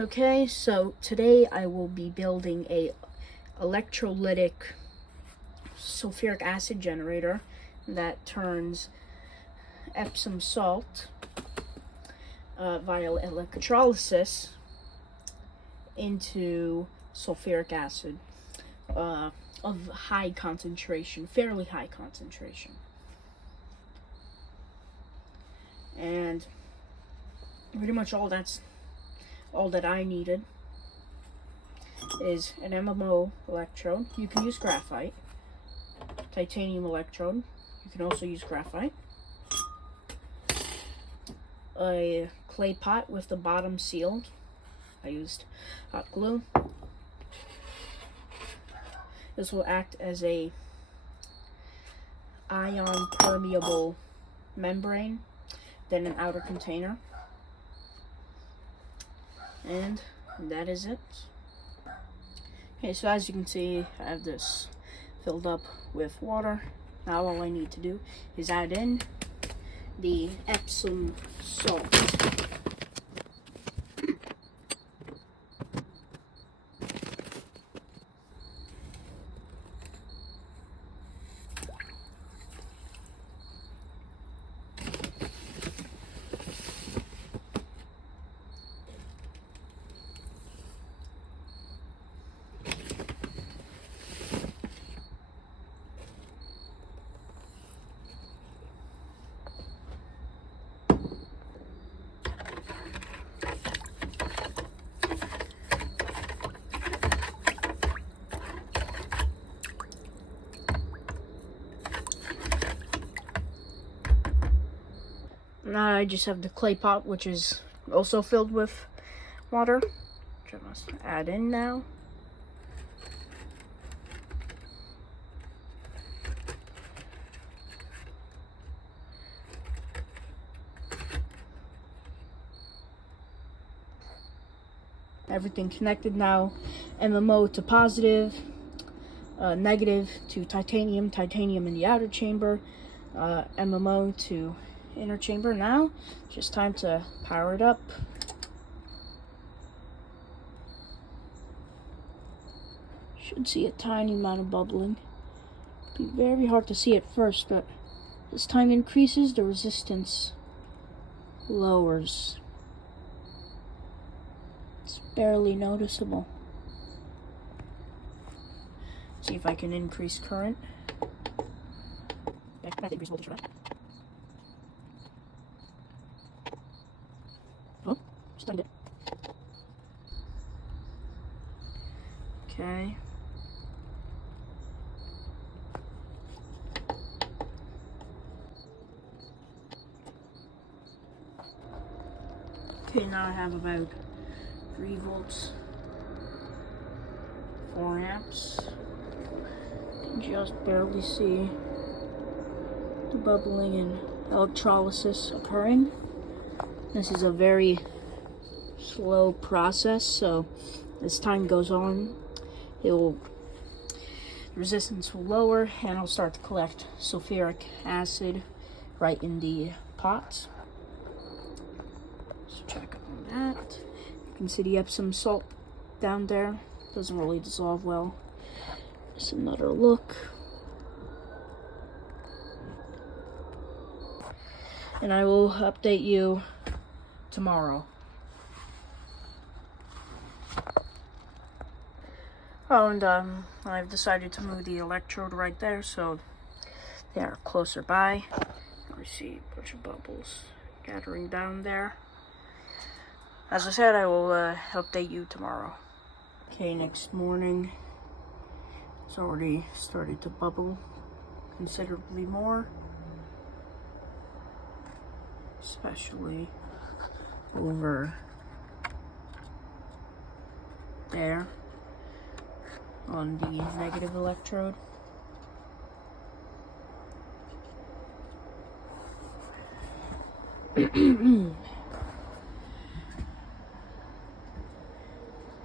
Okay, so today I will be building a electrolytic sulfuric acid generator that turns Epsom salt via electrolysis into sulfuric acid of high concentration, fairly high concentration. And pretty much all that I needed is an MMO electrode. You can use graphite. Titanium electrode. You can also use graphite. A clay pot with the bottom sealed. I used hot glue. This will act as a ion permeable membrane, then an outer container. And that is it. Okay, so as you can see, I have this filled up with water. Now all I need to do is add in the Epsom salt. Now I just have the clay pot, which is also filled with water, which I must add in now. Everything connected now. MMO to positive, negative to titanium, titanium in the outer chamber, MMO to inner chamber. Now just time to power it up. Should see a tiny amount of bubbling. Be very hard to see at first, but as time increases, the resistance lowers. It's barely noticeable. See if I can increase current. Yeah, I can increase voltage for that. Oh, started it. Okay. Okay, now I have about 3 volts, 4 amps. You can just barely see the bubbling and electrolysis occurring. This is a very slow process, so as time goes on, the resistance will lower and it'll start to collect sulfuric acid right in the pot. So check on that. You can see the Epsom salt down there. Doesn't really dissolve well. Just another look. And I will update you tomorrow. Oh, and I've decided to move the electrode right there, so they are closer by. We see a bunch of bubbles gathering down there. As I said, I will update you tomorrow. Okay, next morning, it's already started to bubble considerably more. Especially over there on the negative electrode.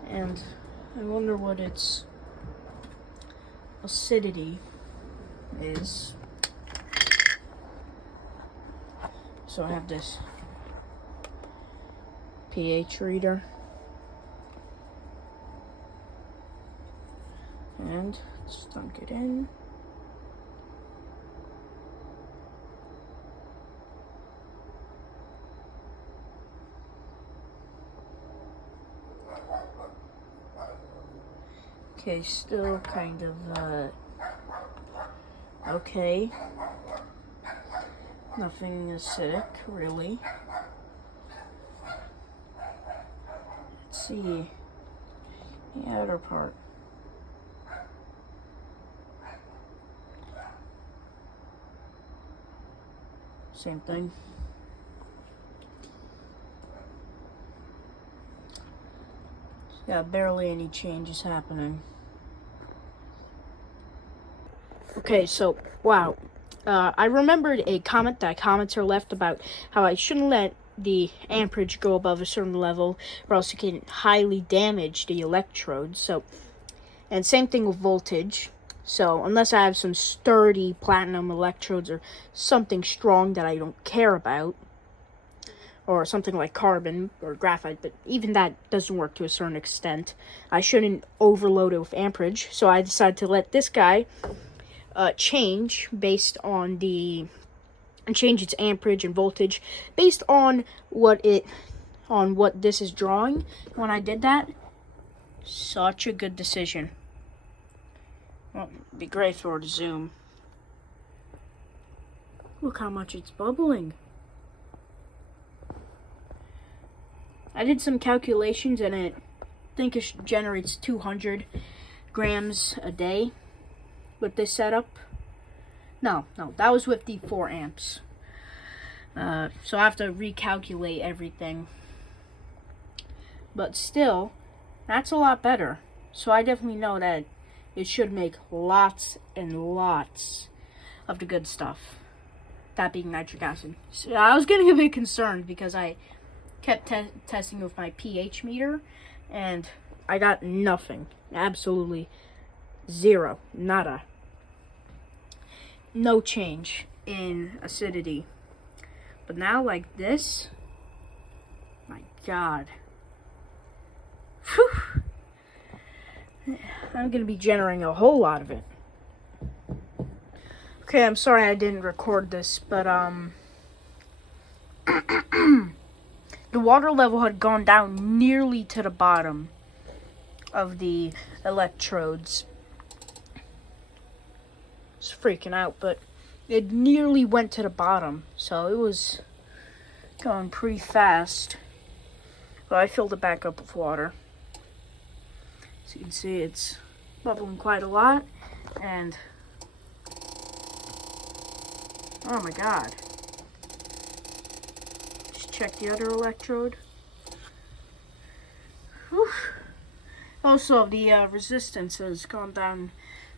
And I wonder what its acidity is. So I have this pH reader. and let's dunk it in. Okay, still kind of okay. Nothing acidic, really. Let's see the outer part. Same thing. Yeah, barely any changes happening. Okay, so, wow. I remembered a comment that commenter left about how I shouldn't let the amperage go above a certain level, or else it can highly damage the electrodes. So, and same thing with voltage. So, unless I have some sturdy platinum electrodes or something strong that I don't care about, or something like carbon or graphite, but even that doesn't work to a certain extent, I shouldn't overload it with amperage. So I decided to let this guy change its amperage and voltage based on what this is drawing. When I did that, such a good decision. Well, it'd be great for it to zoom. Look how much it's bubbling. I did some calculations and I think it generates 200 grams a day with this setup. No, that was with the 4 amps. So I have to recalculate everything. But still, that's a lot better. So I definitely know that it should make lots and lots of the good stuff. That being nitric acid. So I was getting a bit concerned because I kept testing with my pH meter, and I got nothing. Absolutely zero. Nada. No change in acidity. But now, like this, my God. Whew. I'm going to be generating a whole lot of it. Okay, I'm sorry I didn't record this, but, the water level had gone down nearly to the bottom of the electrodes. It's freaking out, but it nearly went to the bottom, so it was going pretty fast. But I filled it back up with water. So you can see it's bubbling quite a lot, and oh my God. Check the other electrode. Whew. Also, the resistance has gone down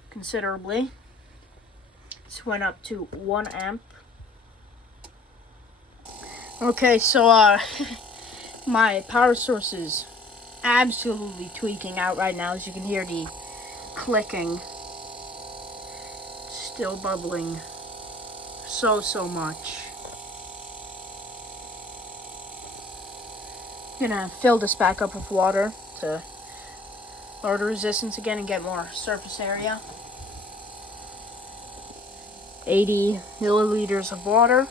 considerably. This went up to 1 amp. Okay, so my power source is absolutely tweaking out right now. As you can hear the clicking. Still bubbling so much. I'm gonna fill this back up with water to lower the resistance again and get more surface area. 80 milliliters of water.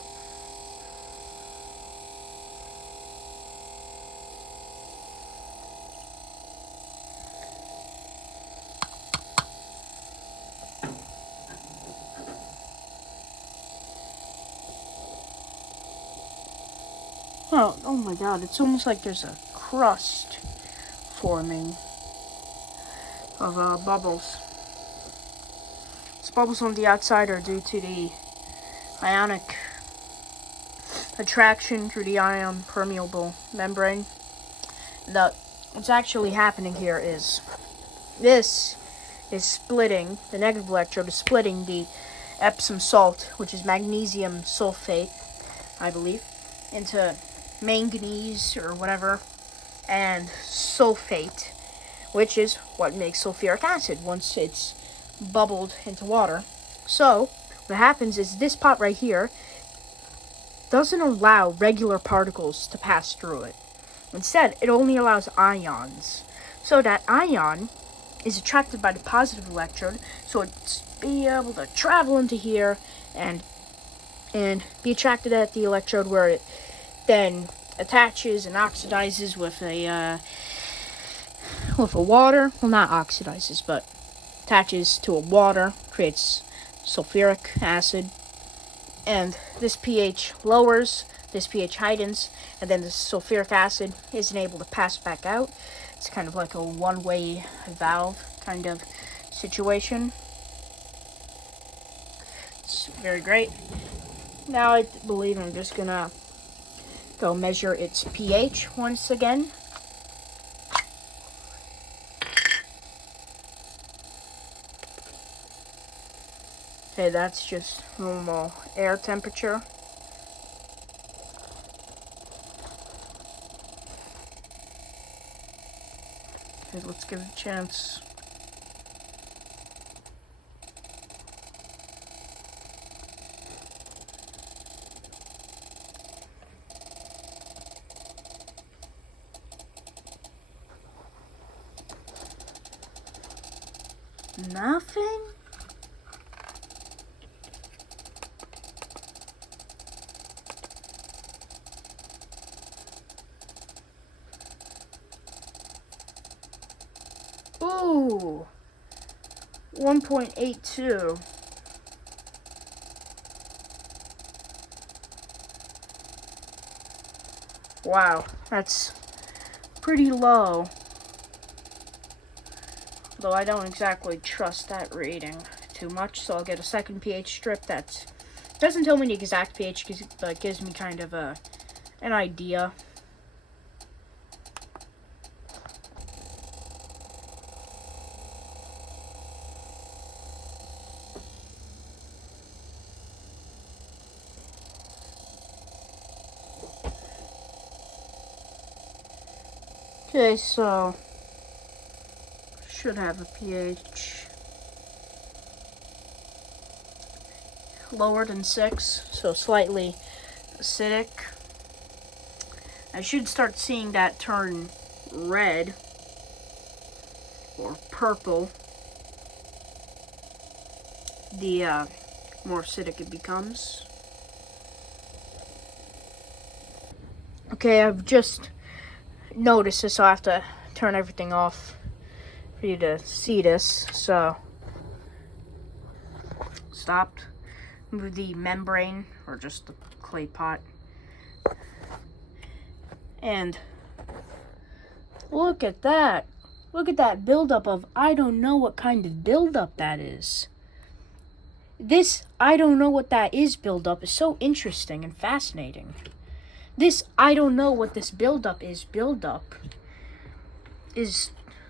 Oh my God, it's almost like there's a crust forming of bubbles. These bubbles on the outside are due to the ionic attraction through the ion permeable membrane. What's actually happening here is this is splitting, the negative electrode is splitting the Epsom salt, which is magnesium sulfate, I believe, into manganese or whatever, and sulfate, which is what makes sulfuric acid once it's bubbled into water. So what happens is this pot right here doesn't allow regular particles to pass through it. Instead, it only allows ions. So that ion is attracted by the positive electrode, so it's be able to travel into here and be attracted at the electrode, where it then attaches and oxidizes with a water. Well, not oxidizes, but attaches to a water, creates sulfuric acid, and this pH lowers, this pH heightens, and then the sulfuric acid isn't able to pass back out. It's kind of like a one-way valve kind of situation. It's very great. Now I believe I'm just gonna go measure its pH once again. Okay, that's just normal air temperature. Okay, let's give it a chance. Nothing? Ooh, 1.82. Wow, that's pretty low. Though I don't exactly trust that reading too much, so I'll get a second pH strip that doesn't tell me the exact pH, but gives me kind of an idea. Okay, so should have a pH lower than 6, so slightly acidic. I should start seeing that turn red or purple the more acidic it becomes. Okay, I've just noticed this, so I have to turn everything off for you to see this. So, stopped. Move the membrane, or just the clay pot. And look at that. Look at that buildup of, I don't know what kind of buildup that is. This, I don't know what that is buildup is so interesting and fascinating. This, I don't know what this buildup is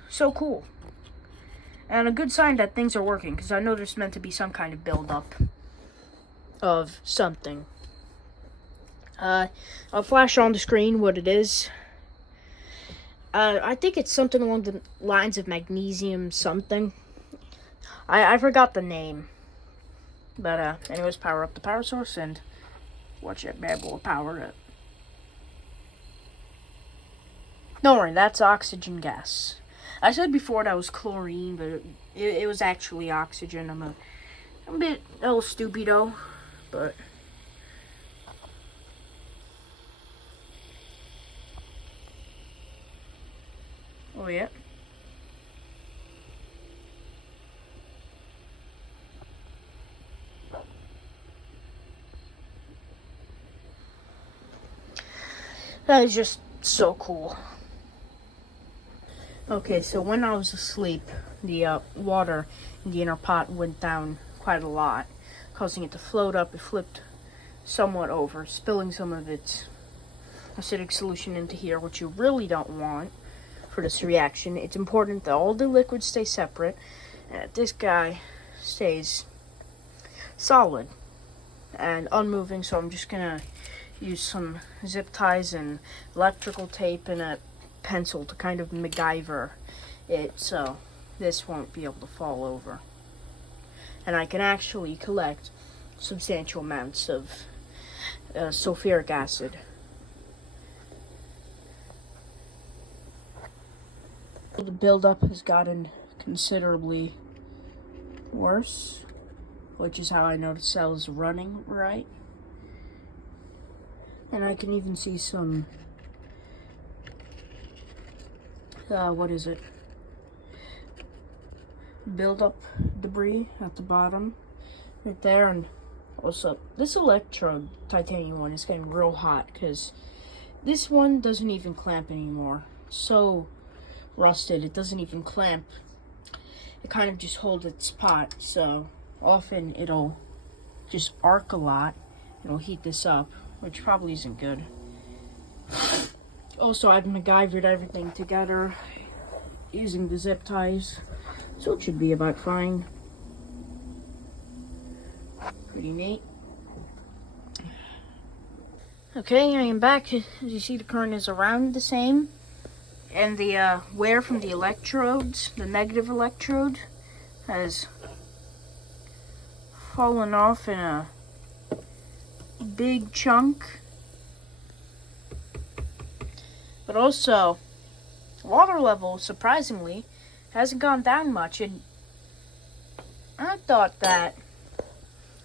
so cool. And a good sign that things are working, because I know there's meant to be some kind of buildup of something. I'll flash on the screen what it is. I think it's something along the lines of magnesium something. I forgot the name. But anyways, power up the power source and watch that bad boy power up. Don't worry, that's oxygen gas. I said before that was chlorine, but it was actually oxygen. I'm a bit stupido, but oh yeah. That is just so cool. Okay, so when I was asleep, the water in the inner pot went down quite a lot, causing it to float up. It flipped somewhat over, spilling some of its acidic solution into here, which you really don't want for this reaction. It's important that all the liquids stay separate, and that this guy stays solid and unmoving. So I'm just gonna use some zip ties and electrical tape and a pencil to kind of MacGyver it so this won't be able to fall over. And I can actually collect substantial amounts of sulfuric acid. The buildup has gotten considerably worse, which is how I know the cell is running right. And I can even see some, build-up debris at the bottom, right there. And also, this electrode titanium one is getting real hot because this one doesn't even clamp anymore. So rusted, it doesn't even clamp. It kind of just holds its spot, so often it'll just arc a lot. It'll heat this up, which probably isn't good. Also, I've MacGyvered everything together using the zip ties, so it should be about fine. Pretty neat. Okay, I am back. As you see, the current is around the same. And the wear from the electrodes, the negative electrode, has fallen off in a big chunk. But also, water level, surprisingly, hasn't gone down much. And I thought that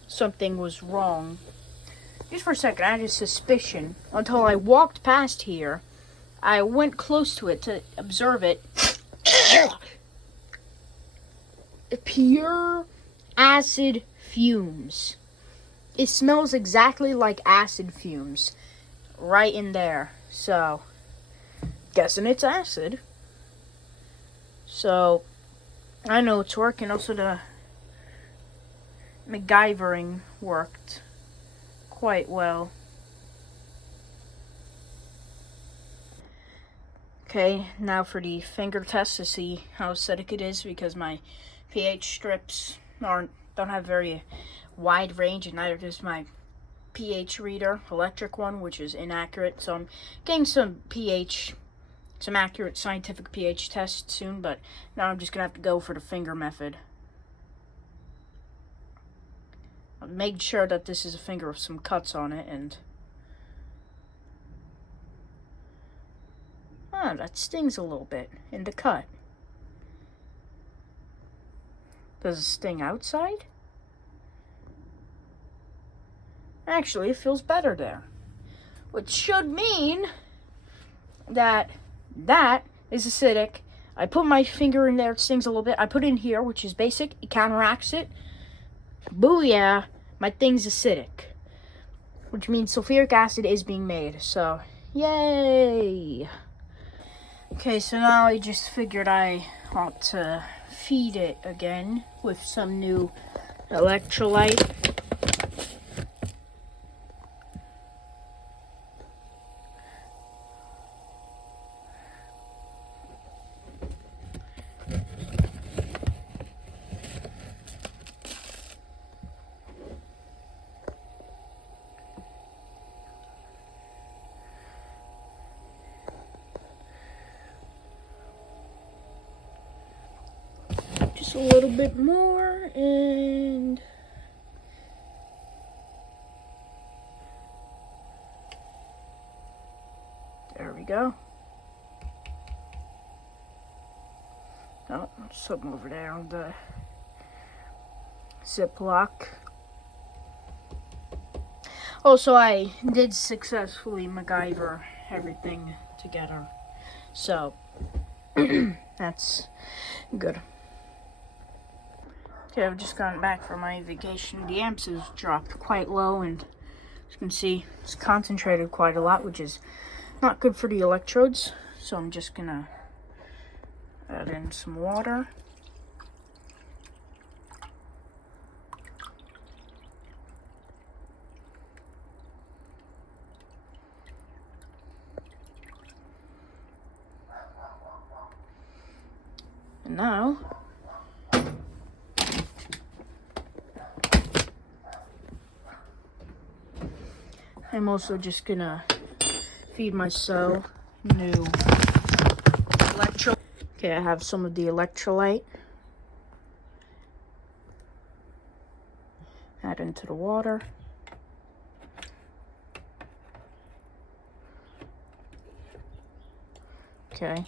something was wrong. Just for a second, I had a suspicion until I walked past here. I went close to it to observe it. Pure acid fumes. It smells exactly like acid fumes right in there. So, guessing it's acid. So, I know it's working. Also, the MacGyvering worked quite well. Okay, now for the finger test to see how acidic it is, because my pH strips don't have very wide range, and neither does my pH reader, electric one, which is inaccurate. So I'm getting some accurate scientific pH tests soon, but now I'm just gonna have to go for the finger method. I've made sure that this is a finger with some cuts on it, and that stings a little bit in the cut. Does it sting outside? Actually, it feels better there. Which should mean that is acidic. I put my finger in there, it stings a little bit. I put it in here, which is basic. It counteracts it. Booyah, my thing's acidic. Which means sulfuric acid is being made. So, yay! Okay, so now I just figured I ought to feed it again with some new electrolyte. Just a little bit more, and there we go. Oh, something over there on the Ziploc. Also, I did successfully MacGyver everything together, so that's good. Okay, I've just gotten back from my vacation. The amps has dropped quite low, and as you can see, it's concentrated quite a lot, which is not good for the electrodes. So I'm just gonna add in some water. And now I'm also just gonna feed my cell new electrolyte. Okay, I have some of the electrolyte. Add into the water. Okay.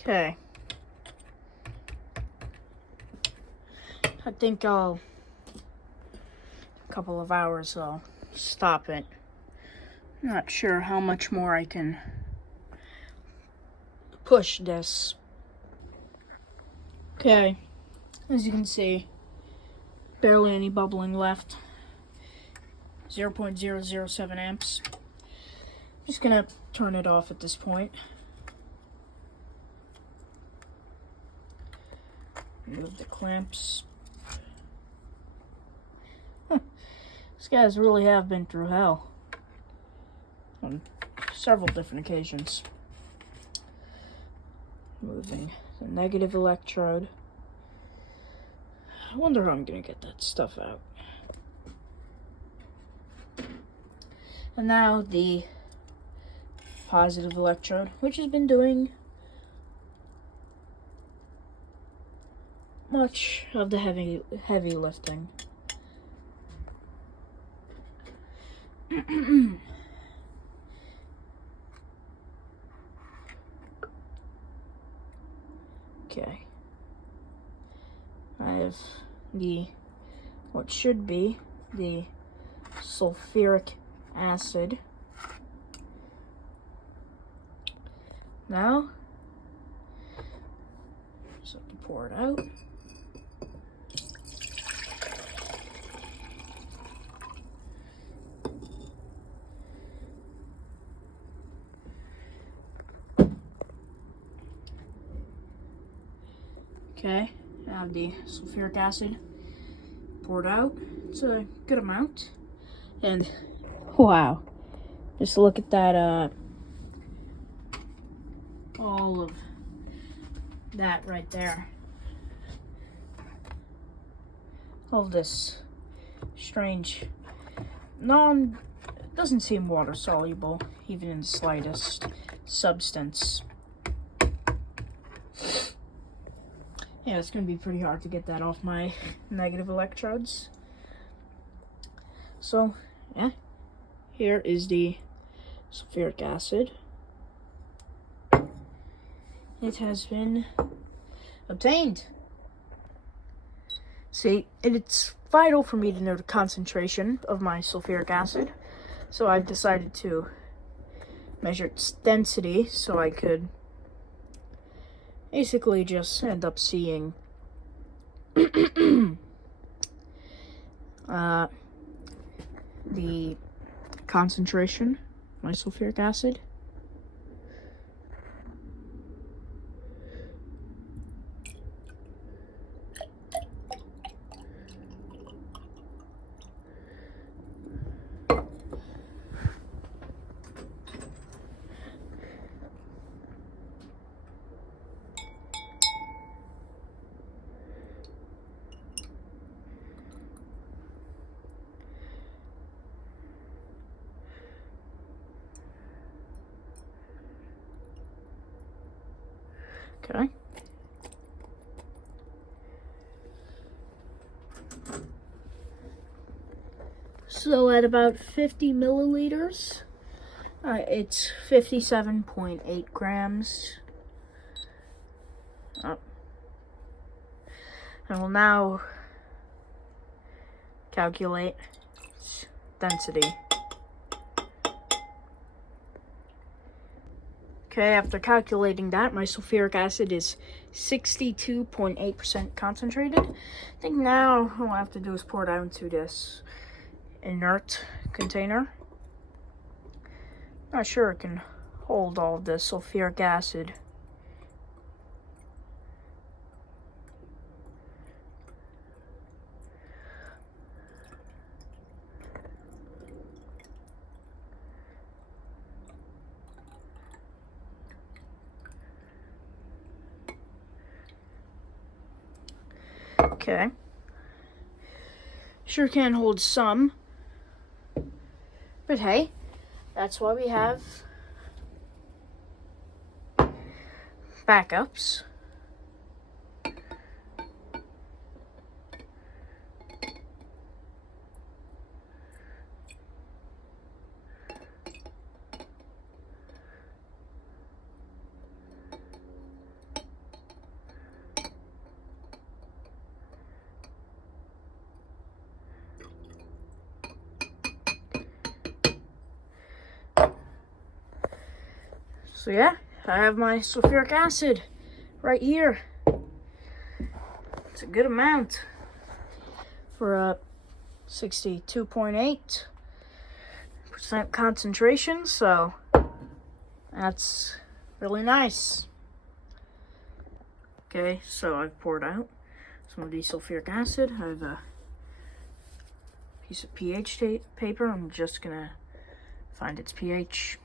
Okay. I think a couple of hours I'll stop it. Not sure how much more I can push this. Okay, as you can see, barely any bubbling left. 0.007 amps. Just gonna turn it off at this point. Move the clamps. These guys really have been through hell on several different occasions. Moving the negative electrode. I wonder how I'm gonna get that stuff out. And now the positive electrode, which has been doing much of the heavy lifting. Okay. I have what should be the sulfuric acid. Now, just have to pour it out. Okay, I have the sulfuric acid poured out. It's a good amount. And wow, just look at that, all of that right there. All this strange, doesn't seem water soluble, even in the slightest substance. Yeah, it's gonna be pretty hard to get that off my negative electrodes. So, yeah, here is the sulfuric acid. It has been obtained. See, it's vital for me to know the concentration of my sulfuric acid, so I've decided to measure its density so I could basically just end up seeing the concentration of my sulfuric acid. Okay. So at about 50 milliliters, it's 57.8 grams. I will now calculate its density. Okay, after calculating that, my sulfuric acid is 62.8% concentrated. I think now all I have to do is pour it out into this inert container. Not sure it can hold all of this sulfuric acid. Okay. Sure can hold some. But hey, that's why we have backups. So yeah, I have my sulfuric acid right here. It's a good amount for a 62.8% concentration, so that's really nice. Okay, so I've poured out some of the sulfuric acid. I have a piece of pH paper. I'm just gonna find its pH.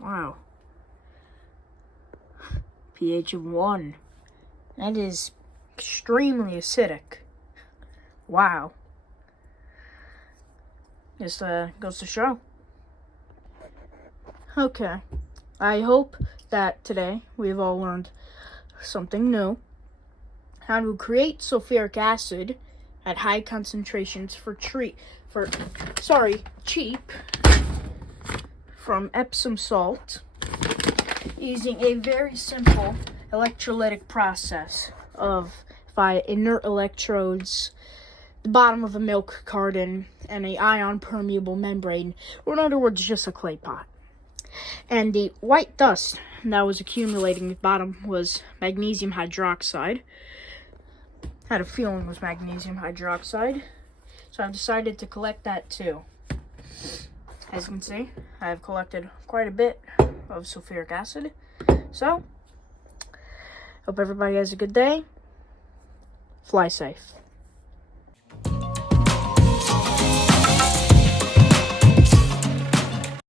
Wow. pH of 1. That is extremely acidic. Wow. This goes to show. Okay. I hope that today we've all learned something new. How to create sulfuric acid at high concentrations cheap from Epsom salt, using a very simple electrolytic process of via inert electrodes, the bottom of a milk carton, and an ion permeable membrane, or in other words, just a clay pot. And the white dust that was accumulating at the bottom was magnesium hydroxide. Had a feeling it was magnesium hydroxide, so I've decided to collect that too. As you can see, I've collected quite a bit of sulfuric acid. So, hope everybody has a good day. Fly safe.